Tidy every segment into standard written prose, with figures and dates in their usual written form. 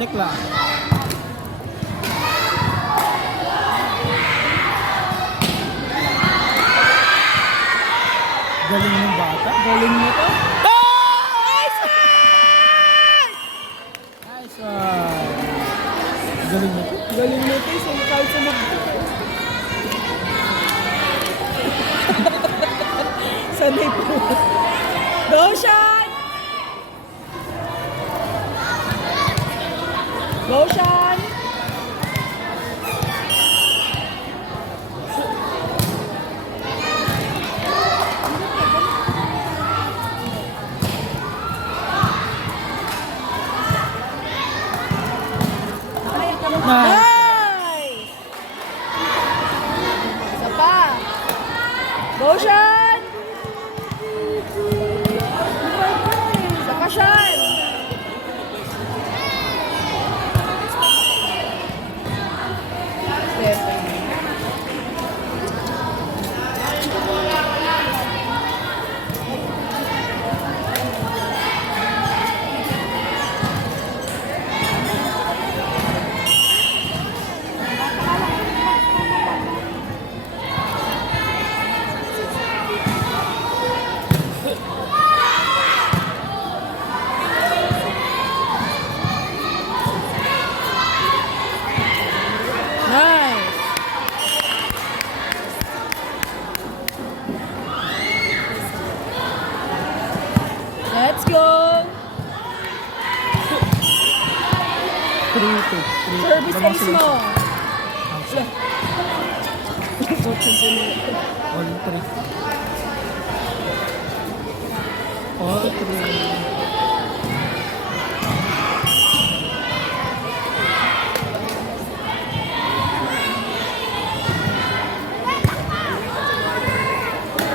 Balik lang. Galing ng bata. Galing mo to. Nice one! Nice one. Galing mo to. Galing mo to. So, kahit sa magbuto. Sanay po. Go shot! Go shot! Nice. Nice! Isa pa. Go shot! Isa pa shot! Nice! Let's go! 3-2. Service ace mo! All 3. All 3.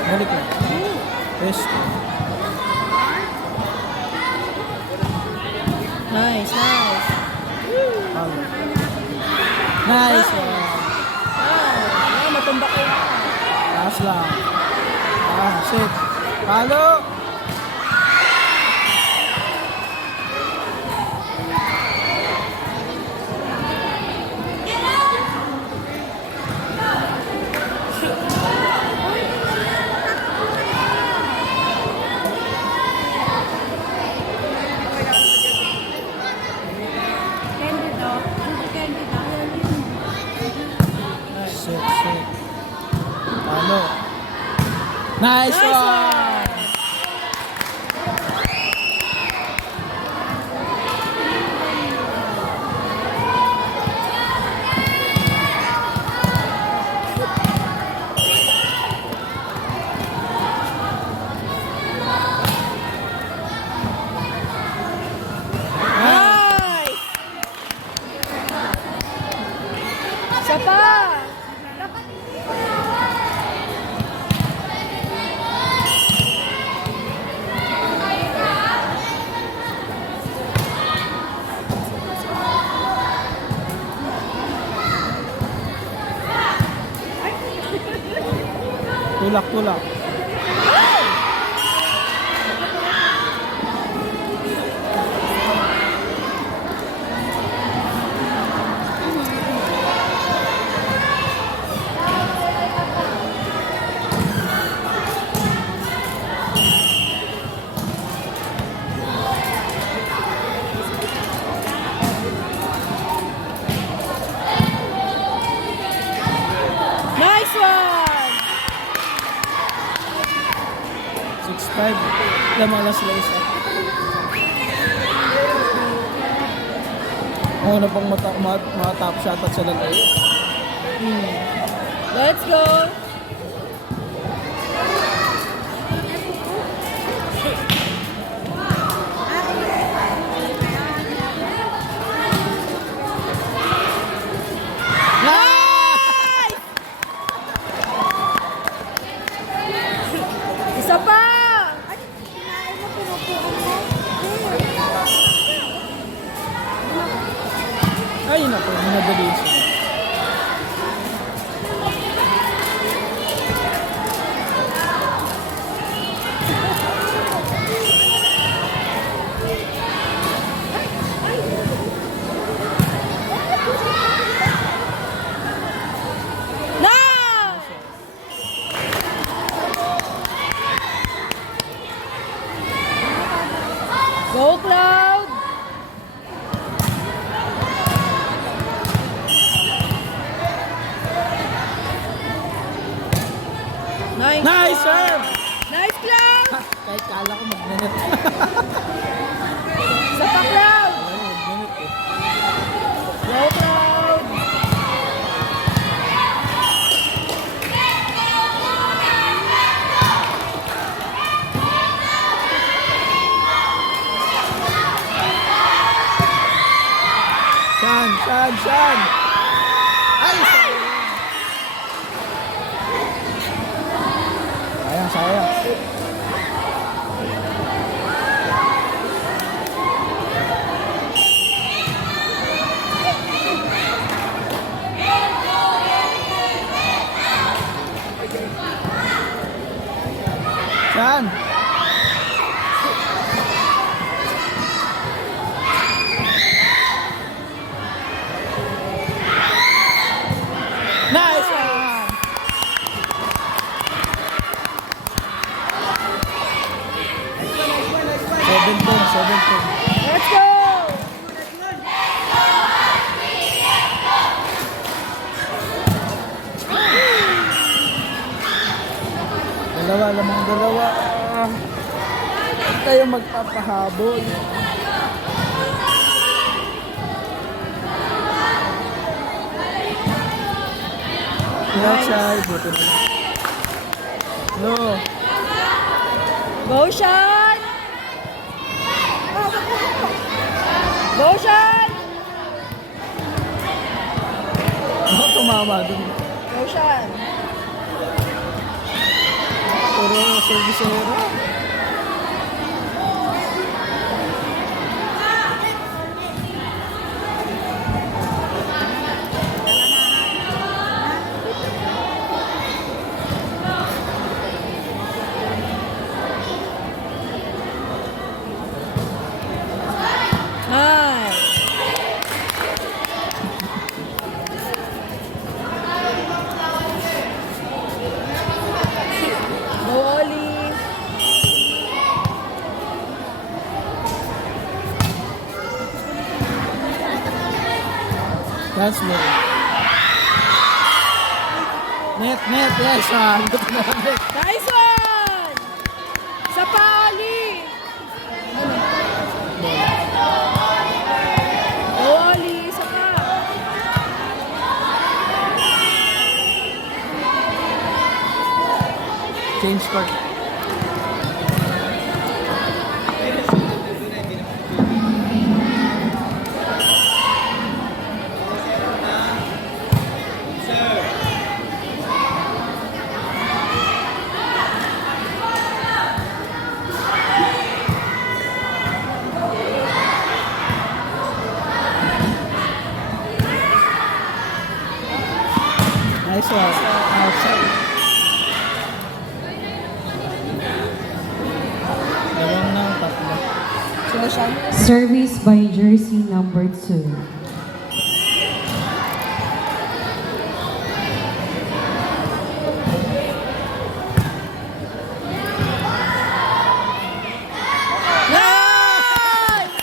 Balik lang. Rest. Nice, nice. Halo. Nice one. Ah, matumba kayo. Taas lang. Sit. Halo. Sit. Halo. Nice one. Nice! Isa pa! Tulak. Nice one! 6-5. Lamang lang sila isa. Oo na pang top shot at sila lang. Let's go! Nice! Isa pa! Ay, naku, minadali siya. Go, Cloud! Nice! Nice serve! Nice, Cloud! Kahit kala ko mag-minute. Isa pa, Cloud! Ayun, mag-minute eh. Go, Cloud! Shan! Ay, sayang. Shan! Nice one! Seven. Let's go! Dalawa. Huwag tayong magpapahabol. Outside, buti na lang. No. Go, Sean! Go, Sean! Ako tumama dun. Go, Sean! Puro servicero. Nice! Go, Oli! That's me. Net, yes. Look na net. Nice one! Isa pa, Oli! Go, Oli! Isa pa! Change court. Nice one. Outside. Dalawang na, tatlo. Sino siya? Service by jersey number 2. Nice!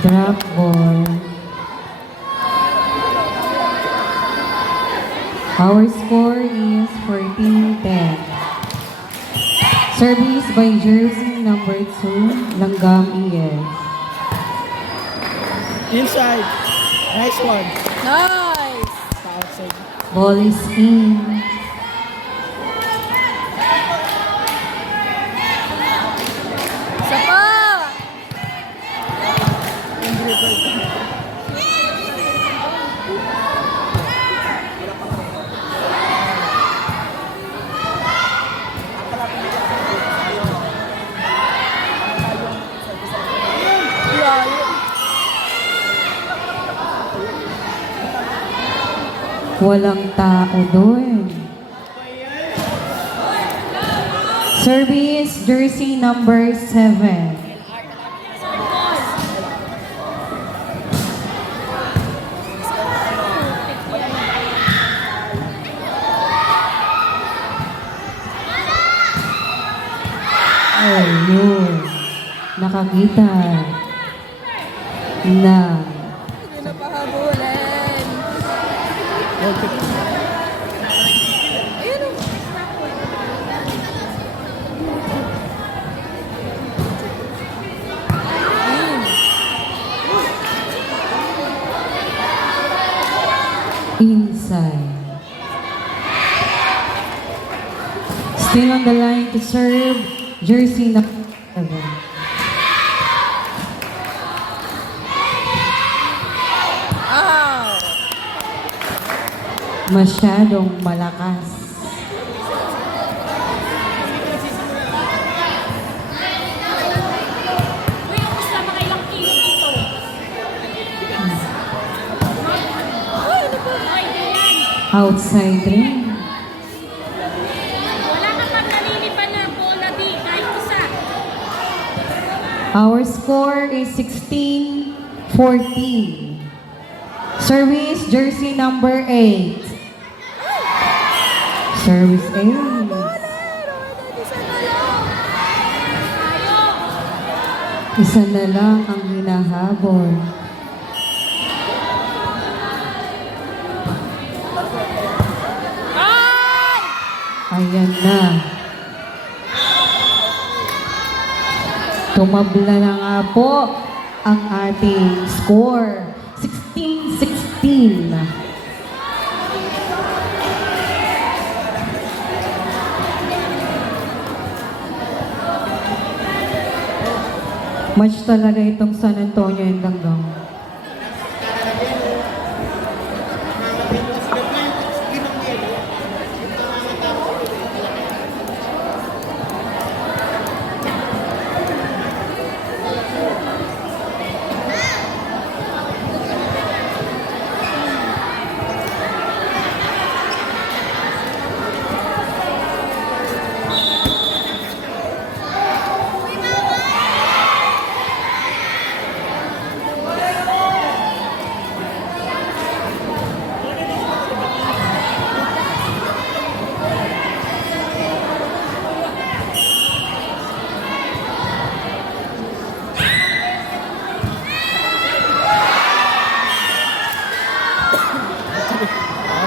Drop ball. Our score is 14-10. Service by jersey number 2, Langgam ES. Inside. Nice one. Nice! Outside. Ball is in. Isa pa! Layo. Walang tao doon. Service jersey number 7. Ayun. nakakita na Hindi na pahabulin. Okay. Ayun o. inside. Still on the line to serve, jersey number 7. Ah. Masyadong malakas. Outside rin. Wala ka pang nalilipan na bola di, kahit isa. Our score is 16-14. Service jersey number 8. Service 8. Isa na lang ang hinahabol. Ayan na. Tumabla na nga po ang ating score. 16-16. Match talaga itong San Antonio and Langgam.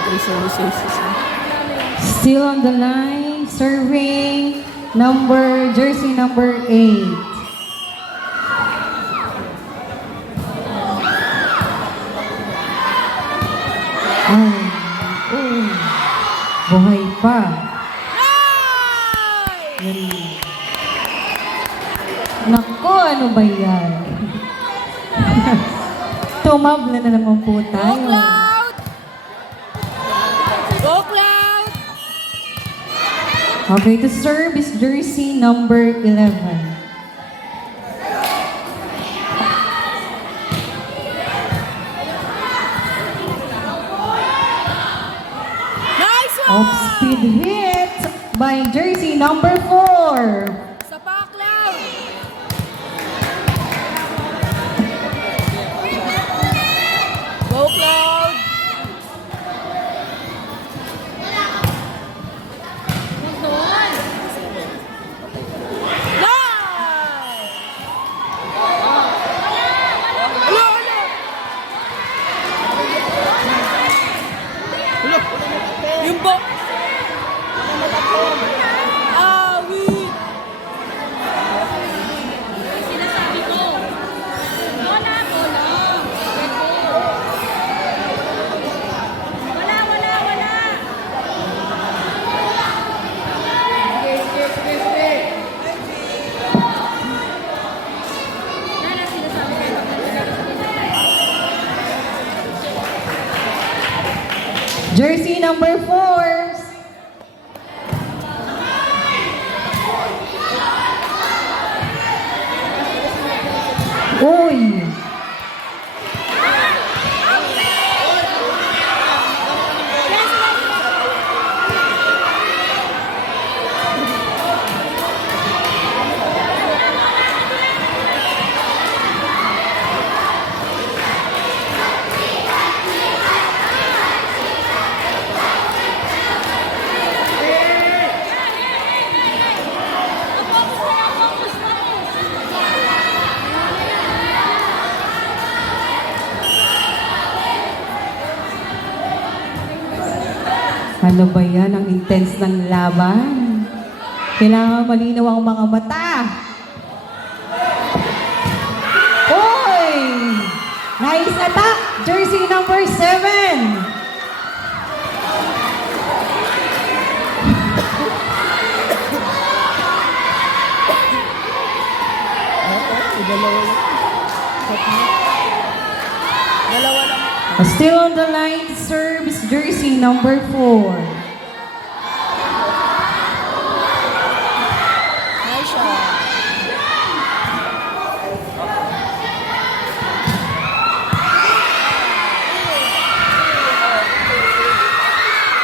Three services. Still on the line, serving jersey number 8. Ay, buhay pa. Yan. Naku, ano ba yan? Tumabla na naman po Go tayo. Cloud! Go Cloud! Okay, to serve is jersey number 11. Nice one! Off-speed hit by jersey number 4. Sa pa, Cloud! Go Cloud! Nice! Hello, hello! Yung ba? Awi! Sinasabi ko. Bola, bola. Wala, wala, wala. Yan ang sinasabi ko. Jersey number 4. Uy! Focus na lang, focus, focus. Ano ba yan? Ang intense ng laban. Kailangan malinaw ang mga mata. Oy! Nice attack! Jersey number 7. Dalawa lang. Dalawa lang. Still on the line serves jersey number 4. Nice shot.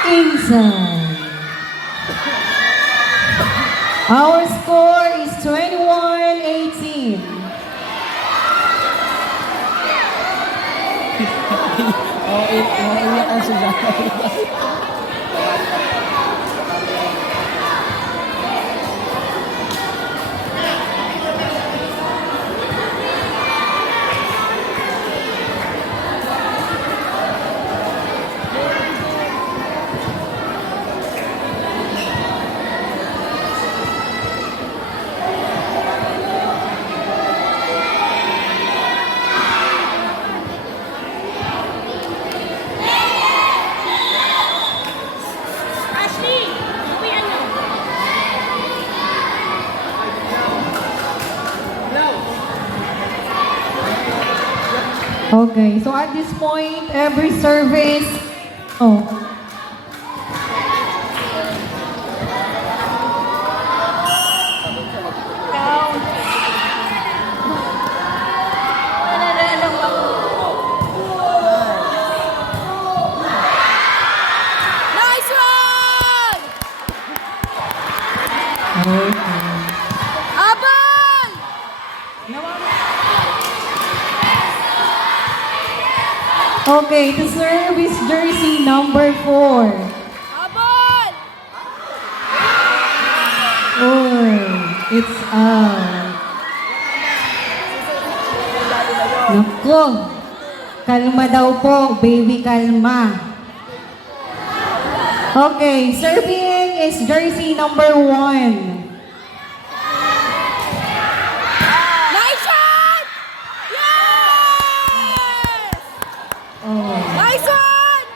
Inside. Our score is 21-18. Naiyak ang si Zara. Ashley, uwian mo. Okay, so at this point, every service. Oh. Nice one! Okay. Abang! Okay, to serve is jersey number 4. Abang! Oy, it's out. Naku, kalma daw po, baby, kalma. Okay, serving is jersey number 1. Nice shot! Yes! Oh. Nice one!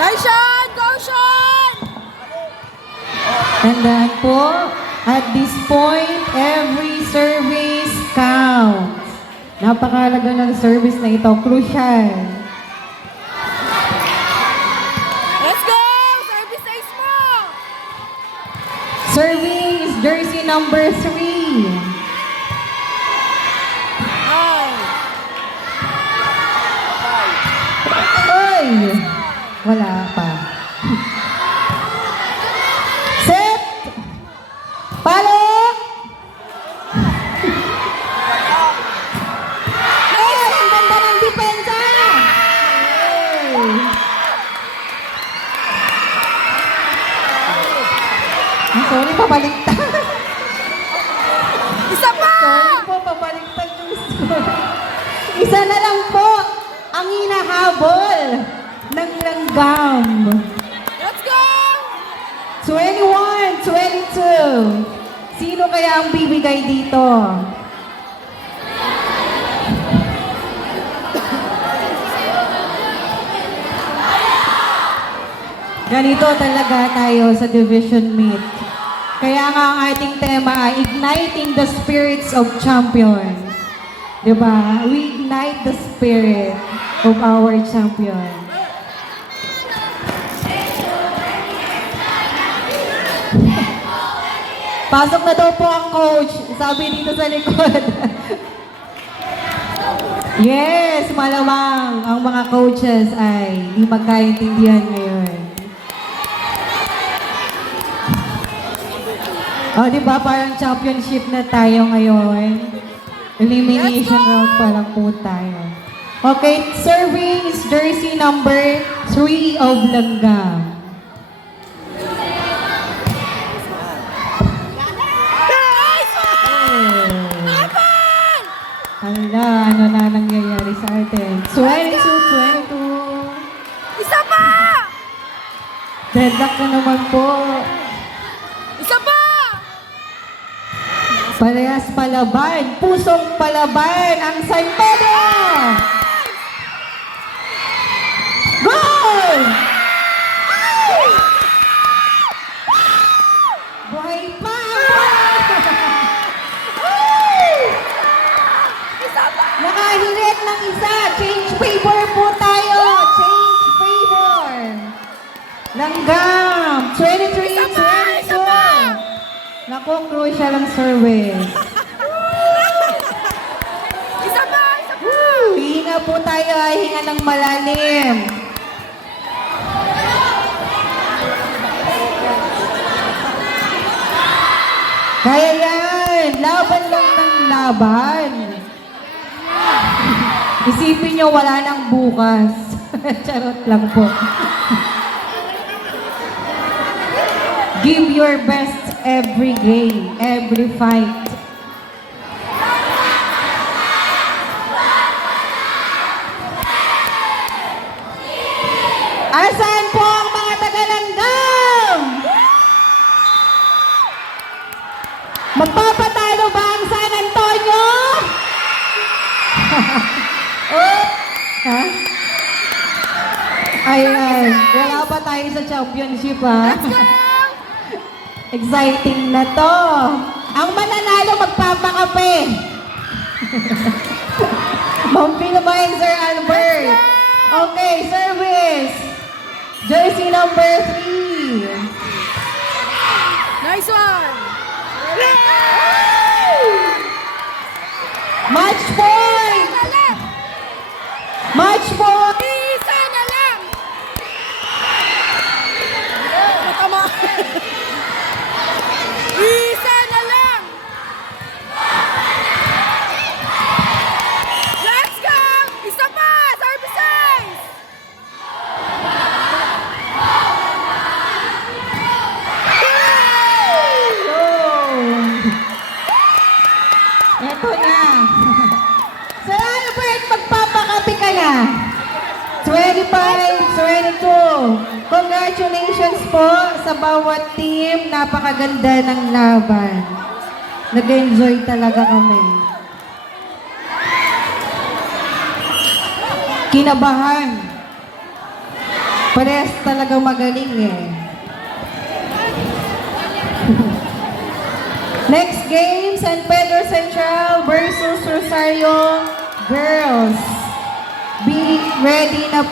Nice shot! Go, Sean! Tandaan po, at this point, every service counts. Napakalaga ng service na ito, crucial. Let's go! Service ace mo! Serving is jersey number 3. Oy! Wala pa. Set! Palo! Ay! Ang ganda ng depensa! Ay! Sorry, pabaliktad. Isa pa! Sorry po, pabaliktad yung score. Isa na lang po ang hinahabol ng langgam. Let's go! 21-22. Sino kaya ang bibigay dito? Ganito talaga tayo sa division meet. Kaya nga ang ating tema ay igniting the spirits of champions. Diba? We ignite the spirit of our champion. Pasok na daw po ang coach. Sabi dito sa likod. Yes, malamang ang mga coaches ay di magkaintindihan ngayon. O, di ba parang championship na tayo ngayon? Elimination round pa lang po tayo. Okay, serving is jersey number 3 of Langgam. Nice one! Abang! Hala, ano na nangyayari sa atin? 22. Isa pa! Deadlock na naman po. Isa pa! Parehas palaban. Pusong palaban ang San Pedro. Goal! Buhay pa! Isa pa! Nakahirit ng isa. Change favor po tayo. Change favor. Langgam. 23-22. Naku, crucial ang service. Isa pa! Isa pa! Hinga po tayo. Hinga ng malalim. Kaya yan. Laban lang ng laban. Isipin nyo, wala nang bukas. Charot lang po. Give your best every game, every fight. Asan po ang mga Tagalanggam? Magpapatalo ba ang San Antonio? Oh. Ha? Ayan, wala pa tayo sa championship ha. Exciting na to. Ang mananalo magpapakape. Mampilo ba yung Sir Albert? Okay, service. Jersey number 3. Nice one! Match point! Isa na lang! Match point! Isa na lang! Tama! Isa na lang! Let's go! Isa pa! Services! Eto na. Sir Albert, magpapakapi ka na. 25-22. Congratulations po sa bawat team. Napakaganda ng laban. Nag-enjoy talaga kami. Kinabahan. Parehas talaga magaling eh. Next game, San Pedro Central versus Rosario Girls. Be ready na